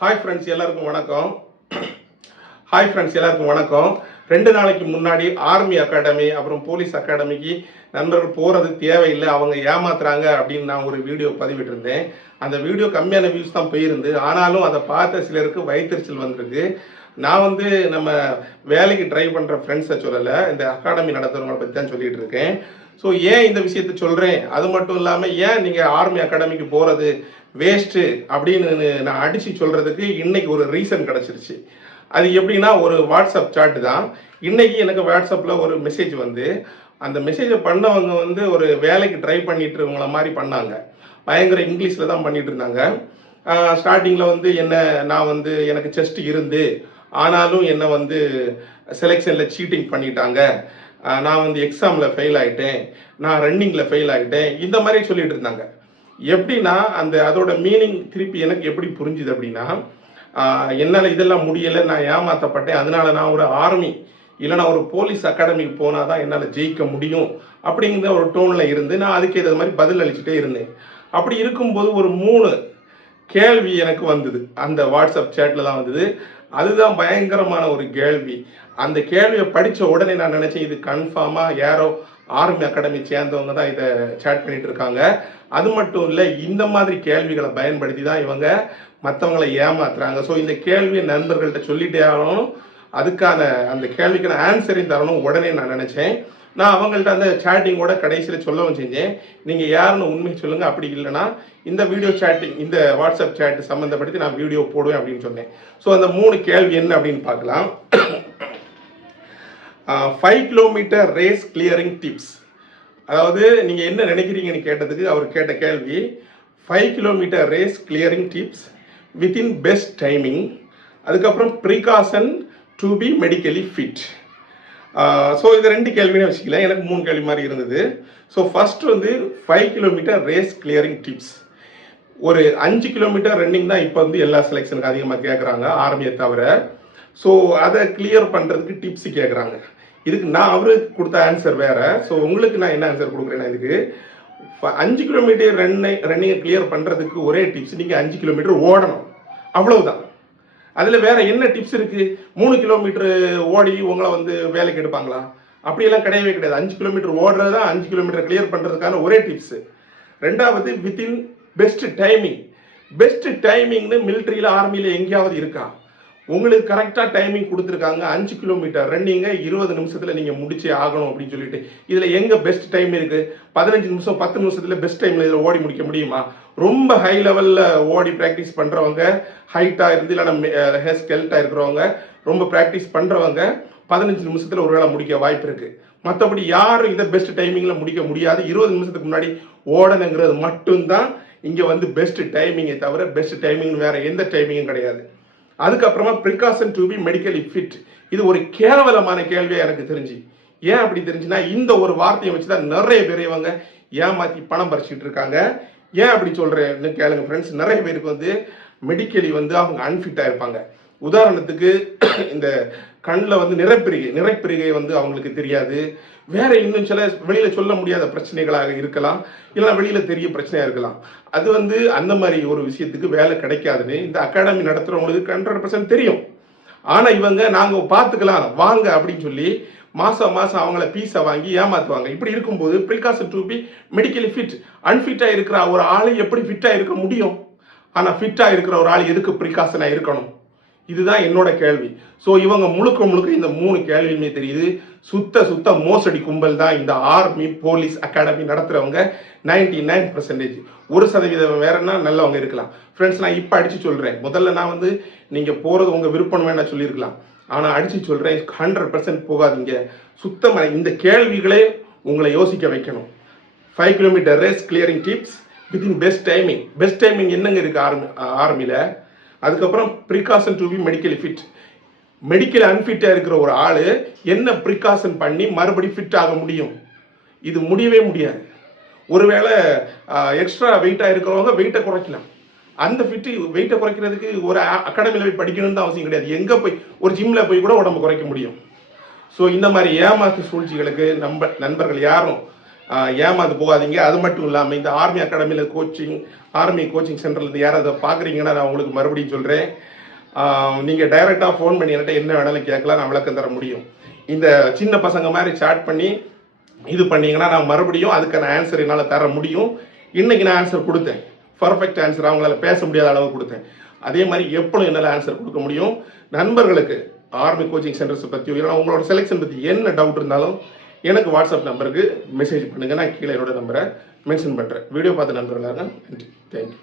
Hi friends எல்லாருக்கும் வணக்கம். Hi friends எல்லாருக்கும் வணக்கம். ரெண்டு நாளைக்கு முன்னாடி ஆர்மி அகாடமி அப்புறம் போலீஸ் அகாடமிக்கு நண்பர்கள் போகிறது தேவையில்லை அவங்க ஏமாத்துறாங்க அப்படின்னு நான் ஒரு வீடியோ பதிவிட்டிருந்தேன். அந்த வீடியோ கம்மியான வியூஸ் தான் போயிருந்து ஆனாலும் அதை பார்த்த சிலருக்கு வயிற்றுச்சல் வந்திருக்கு. நான் வந்து நம்ம வேலைக்கு ட்ரை பண்ணுற ஃப்ரெண்ட்ஸை சொல்லலை இந்த அகாடமி நடத்துகிறவங்களை பற்றி தான் சொல்லிட்டு இருக்கேன். ஸோ ஏன் இந்த விஷயத்த சொல்கிறேன் அது மட்டும் இல்லாமல் ஏன் நீங்கள் ஆர்மி அகாடமிக்கு போகிறது வேஸ்ட்டு அப்படின்னு நான் அடித்து சொல்கிறதுக்கு இன்றைக்கி ஒரு ரீசன் கிடச்சிருச்சு. அது எப்படின்னா ஒரு வாட்ஸ்அப் சாட்டு தான். இன்றைக்கி எனக்கு வாட்ஸ்அப்பில் ஒரு மெசேஜ் வந்து அந்த மெசேஜை பண்ணவங்க வந்து ஒரு வேலைக்கு ட்ரை பண்ணிட்டு இருக்கவங்கள மாதிரி பண்ணாங்க. பயங்கர இங்கிலீஷில் தான் பண்ணிட்டு இருந்தாங்க ஸ்டார்டிங்கில் வந்து என்ன நான் வந்து எனக்கு செஸ்ட் இருந்து ஆனாலும் என்னை வந்து செலெக்ஷனில் சீட்டிங் பண்ணிட்டாங்க. நான் வந்து எக்ஸாமில் ஃபெயில் ஆகிட்டேன் நான் ரன்னிங்கில் ஃபெயில் ஆகிட்டேன் இந்த மாதிரி சொல்லிட்டு இருந்தாங்க எப்படின்னா அந்த அதோட மீனிங் திருப்பி எனக்கு எப்படி புரிஞ்சுது அப்படின்னா என்னால் இதெல்லாம் முடியலை நான் ஏமாற்றப்பட்டேன் அதனால நான் ஒரு ஆர்மி இல்லைனா ஒரு போலீஸ் அகாடமிக்கு போனால் தான் என்னால் ஜெயிக்க முடியும் அப்படிங்கிற ஒரு டோனில் இருந்து நான் அதுக்கு ஏற்ற மாதிரி பதில் அளிச்சுட்டே இருந்தேன். அப்படி இருக்கும்போது ஒரு மூணு கேள்வி எனக்கு வந்தது. அந்த வாட்ஸ்அப் சேட்டில் தான் வந்தது. அதுதான் பயங்கரமான ஒரு கேள்வி. அந்த கேள்வியை படித்த உடனே நான் நினச்சேன் இது கன்ஃபார்மாக யாரோ ஆர்மி அகாடமி சேர்ந்தவங்க தான் இதை சேட் பண்ணிட்டு இருக்காங்க அது மட்டும் இல்லை இந்த மாதிரி கேள்விகளை பயன்படுத்தி தான் இவங்க மற்றவங்களை ஏமாத்துறாங்க. ஸோ இந்த கேள்வியை நண்பர்கள்ட்ட சொல்லிட்டே ஆகணும். அதுக்கான அந்த கேள்விக்கான ஆன்சரையும் தரணும் உடனே நான் நினச்சேன். நான் அவங்கள்ட்ட அந்த சேட்டிங்கோட கடைசியில் சொல்லவும் செஞ்சேன். நீங்கள் யாருன்னு உண்மை சொல்லுங்கள் அப்படி இல்லைன்னா இந்த வீடியோ சேட்டிங் இந்த வாட்ஸ்அப் சேட் சம்மந்தப்படுத்தி நான் வீடியோ போடுவேன் அப்படின்னு சொன்னேன். ஸோ அந்த மூணு கேள்வி என்ன அப்படின்னு பார்க்கலாம். Five kilometre race clearing tips அதாவது நீங்கள் என்ன நினைக்கிறீங்கன்னு கேட்டதுக்கு அவர் கேட்ட கேள்வி five kilometre race clearing tips within best timing அதுக்கப்புறம் precaution to be medically fit so இது ரெண்டு கேள்வினே வச்சுக்கல எனக்கு மூணு கேள்வி மாதிரி இருந்தது. ஸோ ஃபர்ஸ்ட் வந்து five kilometre race clearing tips ஒரு அஞ்சு கிலோமீட்டர் ரன்னிங் தான் இப்போ வந்து எல்லா செலெக்ஷனுக்கு அதிகமாக கேட்குறாங்க ஆர்மியை தவிர. ஸோ அதை கிளியர் பண்ணுறதுக்கு டிப்ஸ் கேட்குறாங்க இதுக்கு நான் அவருக்கு கொடுத்த ஆன்சர் வேற. ஸோ உங்களுக்கு நான் என்ன ஆன்சர் கொடுக்குறேன்னா இதுக்கு அஞ்சு கிலோமீட்டர் ரன்னை ரன்னிங்கை கிளியர் பண்ணுறதுக்கு ஒரே டிப்ஸ் நீங்கள் அஞ்சு கிலோமீட்டர் ஓடணும். அவ்வளவுதான். அதில் வேற என்ன டிப்ஸ் இருக்கு? மூணு கிலோமீட்டர் ஓடி உங்களை வந்து வேலைக்கு எடுப்பாங்களா? அப்படியெல்லாம் கிடையவே கிடையாது. அஞ்சு கிலோமீட்டர் ஓடுறது தான் அஞ்சு கிலோமீட்டர் கிளியர் பண்ணுறதுக்கான ஒரே டிப்ஸ் ரெண்டாவது வித்தின் பெஸ்ட் டைமிங் பெஸ்ட் டைமிங்னு மிலிட்ரியில் ஆர்மியில் எங்கேயாவது இருக்கா? உங்களுக்கு கரெக்டாக டைமிங் கொடுத்துருக்காங்க. அஞ்சு கிலோமீட்டர் ரன்னிங்கை இருபது நிமிஷத்தில் நீங்கள் முடிச்சே ஆகணும் அப்படின்னு சொல்லிட்டு. இதில் எங்கே பெஸ்ட் டைம் இருக்குது பதினஞ்சு நிமிஷம் பத்து நிமிஷத்தில் பெஸ்ட் டைமில் இதில் ஓடி முடிக்க முடியுமா? ரொம்ப ஹை லெவலில் ஓடி ப்ராக்டிஸ் பண்ணுறவங்க ஹைட்டாக இருந்து இல்லைன்னா ஹே ஸ்கெல்ட்டாக இருக்கிறவங்க ரொம்ப ப்ராக்டிஸ் பண்ணுறவங்க பதினஞ்சு நிமிஷத்தில் ஒரு வேளை முடிக்க வாய்ப்பு இருக்குது மற்றபடி யாரும் இதை பெஸ்ட் டைமிங்கில் முடிக்க முடியாது. இருபது நிமிஷத்துக்கு முன்னாடி ஓடணுங்கிறது மட்டும்தான் இங்கே வந்து பெஸ்ட் டைமிங்கை தவிர பெஸ்ட் டைமிங் வேறு எந்த டைமிங்கும் கிடையாது. அதுக்கப்புறமா precaution to be medically fit இது ஒரு கேவலமான கேள்வியாக எனக்கு தெரிஞ்சு. ஏன் அப்படி தெரிஞ்சுன்னா இந்த ஒரு வார்த்தையை வச்சு தான் நிறைய பேர் இவங்க ஏமாற்றி பணம் பறிச்சுட்டு இருக்காங்க. ஏன் அப்படி சொல்கிறேன்னு கேளுங்க ஃப்ரெண்ட்ஸ் நிறைய பேருக்கு வந்து மெடிக்கலி வந்து அவங்க அன்ஃபிட்டாக இருப்பாங்க. உதாரணத்துக்கு இந்த கண்ணில் வந்து நிறைப்பிரிகை நிறைப்பிரிகை வந்து அவங்களுக்கு தெரியாது. வேற இன்னும் சில வெளியில சொல்ல முடியாத பிரச்சனைகளாக இருக்கலாம். இல்லைன்னா வெளியில தெரிய பிரச்சனையா இருக்கலாம். அது வந்து அந்த மாதிரி ஒரு விஷயத்துக்கு வேலை கிடைக்காதுன்னு இந்த அகாடமி நடத்துறவங்களுக்கு ஹண்ட்ரட் பர்சன்ட் தெரியும். ஆனா இவங்க நாங்க பார்த்துக்கலாம் வாங்க அப்படின்னு சொல்லி மாசம் மாசம் அவங்கள பீஸை வாங்கி ஏமாத்துவாங்க. இப்படி இருக்கும்போது precaution to be be medically fit அன்ஃபிட்டா இருக்கிற ஒரு ஆளை எப்படி ஃபிட்டா இருக்க முடியும்? ஆனா ஃபிட்டா இருக்கிற ஒரு ஆள் எதுக்கு ப்ரிகாஷனா இருக்கணும்? இதுதான் என்னோட கேள்வி. ஸோ இவங்க முழுக்க முழுக்க இந்த மூணு கேள்வியுமே தெரியுது. சுத்த சுத்த மோசடி கும்பல் தான் இந்த ஆர்மி போலீஸ் அகாடமி நடத்துகிறவங்க நைன்டி நைன் பர்சன்டேஜ் ஒரு சதவீதம் வேறன்னா நல்லவங்க இருக்கலாம். ஃப்ரெண்ட்ஸ் நான் இப்போ அடித்து சொல்கிறேன் முதல்ல நான் வந்து நீங்கள் போகிறது உங்கள் விருப்பம் வேணா சொல்லியிருக்கலாம். ஆனால் அடித்து சொல்கிறேன் ஹண்ட்ரட் பர்சன்ட் போகாதீங்க. சுத்தமாக இந்த கேள்விகளே உங்களை யோசிக்க வைக்கணும். Five kilometre race clearing tips within best timing best timing என்னங்க இருக்குது ஆர்மி ஆர்மியில் அதுக்கப்புறம் precaution to be medically fit medical அன்ஃபிட்டாக இருக்கிற ஒரு ஆள் என்ன ப்ரிகாஷன் பண்ணி மறுபடி ஃபிட் ஆக முடியும்? இது முடியவே முடியாது. ஒருவேளை எக்ஸ்ட்ரா வெயிட்டாக இருக்கிறவங்க வெயிட்டை குறைக்கலாம். அந்த ஃபிட்டு வெயிட்டை குறைக்கிறதுக்கு ஒரு அகாடமியில் போய் படிக்கணும்னு தான் அவசியம் கிடையாது. எங்கே போய் ஒரு ஜிம்மில் போய் கூட உடம்பு குறைக்க முடியும். ஸோ இந்த மாதிரி ஏமாத்து சூழ்ச்சிகளுக்கு நம்ப நண்பர்கள் யாரும் ஏமாந்து போகாதீங்க. அது மட்டும் இல்லாமல் இந்த ஆர்மி அகாடமியில் கோச்சிங் ஆர்மி கோச்சிங் சென்டர்லேருந்து யாராவது பார்க்குறீங்கன்னா நான் உங்களுக்கு மறுபடியும் சொல்கிறேன் நீங்கள் டைரெக்டாக ஃபோன் பண்ணி என்கிட்ட என்ன வேணாலும் கேட்கலாம் நான் விளக்கம் தர முடியும். இந்த சின்ன பசங்க மாதிரி சாட் பண்ணி இது பண்ணிங்கன்னா நான் மறுபடியும் அதுக்கான ஆன்சர் என்னால் தர முடியும். இன்றைக்கி நான் ஆன்சர் கொடுத்தேன். பர்ஃபெக்ட் ஆன்சர் அவங்களால பேச முடியாத அளவு கொடுத்தேன். அதே மாதிரி எப்பளும் என்னால் ஆன்சர் கொடுக்க முடியும். நண்பர்களுக்கு ஆர்மி கோச்சிங் சென்டர்ஸை பற்றியோ இல்லைனா உங்களோட செலெக்ஷன் பற்றி என்ன டவுட் இருந்தாலும் எனக்கு வாட்ஸ்அப் நம்பருக்கு மெசேஜ் பண்ணுங்கள் நான் கீழே என்னோட நம்பரை மென்ஷன் பண்ணுறேன் வீடியோ பார்த்த நண்பர்களாக நன்றி. தேங்க்யூ